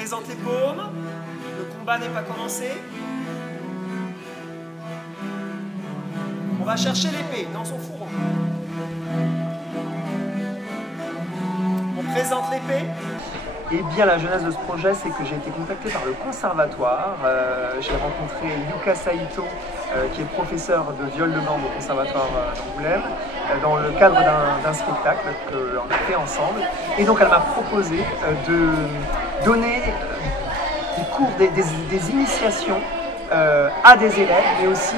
présente les paumes. Le combat n'est pas commencé. On va chercher l'épée dans son fourreau. On présente l'épée. Eh bien, la genèse de ce projet, c'est que j'ai été contacté par le conservatoire. J'ai rencontré Yuka Saito, qui est professeur de viol de gambe au conservatoire d'Angoulême, dans le cadre d'un spectacle qu'on a fait ensemble. Et donc, elle m'a proposé de donner des cours, des initiations à des élèves, mais aussi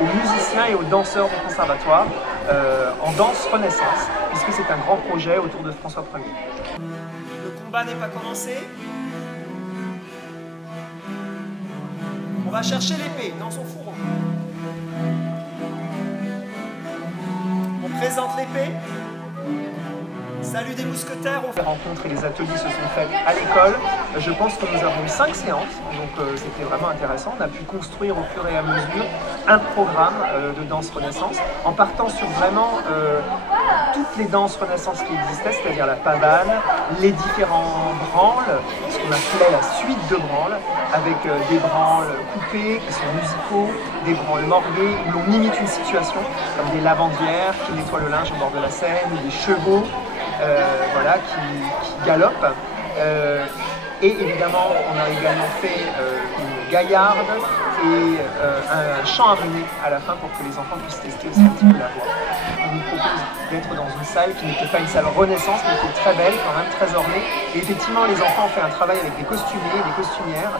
aux musiciens et aux danseurs du conservatoire en danse renaissance, puisque c'est un grand projet autour de François Ier. Le combat n'est pas commencé. On va chercher l'épée dans son fourreau. On présente l'épée. Salut des mousquetaires. Les rencontres et les ateliers se sont faits à l'école. Je pense que nous avons eu 5 séances, donc c'était vraiment intéressant. On a pu construire au fur et à mesure un programme de danse renaissance en partant sur vraiment toutes les danses renaissance qui existaient, c'est-à-dire la pavane, les différents branles, ce qu'on appelait la suite de branles, avec des branles coupées qui sont musicaux, des branles morguées où l'on imite une situation, comme des lavandières qui nettoient le linge au bord de la Seine, ou des chevaux voilà, qui galopent. Et évidemment, on a également fait une gaillarde et un chant à runner à la fin pour que les enfants puissent tester aussi un petit peu la voix. On nous propose d'être dans une salle qui n'était pas une salle Renaissance, mais qui était très belle, quand même très ornée. Et effectivement, les enfants ont fait un travail avec des costumiers, des costumières,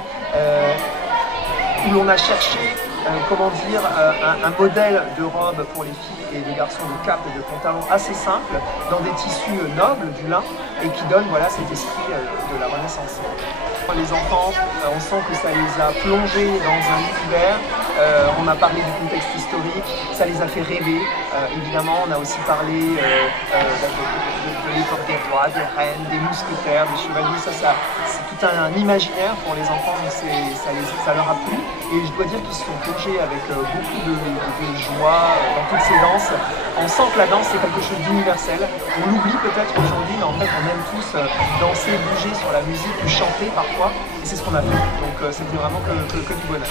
où l'on a cherché, comment dire, un modèle de robe pour les filles et les garçons, de cape et de pantalon assez simple, dans des tissus nobles, du lin, et qui donne voilà, cet esprit de la Renaissance. Les enfants, on sent que ça les a plongés dans un univers. On a parlé du contexte historique, ça les a fait rêver. Évidemment, on a aussi parlé de l'époque des rois, des reines, des mousquetaires, des chevaliers. Ça c'est tout un imaginaire pour les enfants, donc ça leur a plu. Et je dois dire qu'ils se sont plongés avec beaucoup de joie dans toutes ces danses. On sent que la danse c'est quelque chose d'universel. On l'oublie peut-être aujourd'hui, mais en fait on aime tous danser, bouger sur la musique, chanter parfois. Et c'est ce qu'on a fait. Donc c'était vraiment que du bonheur.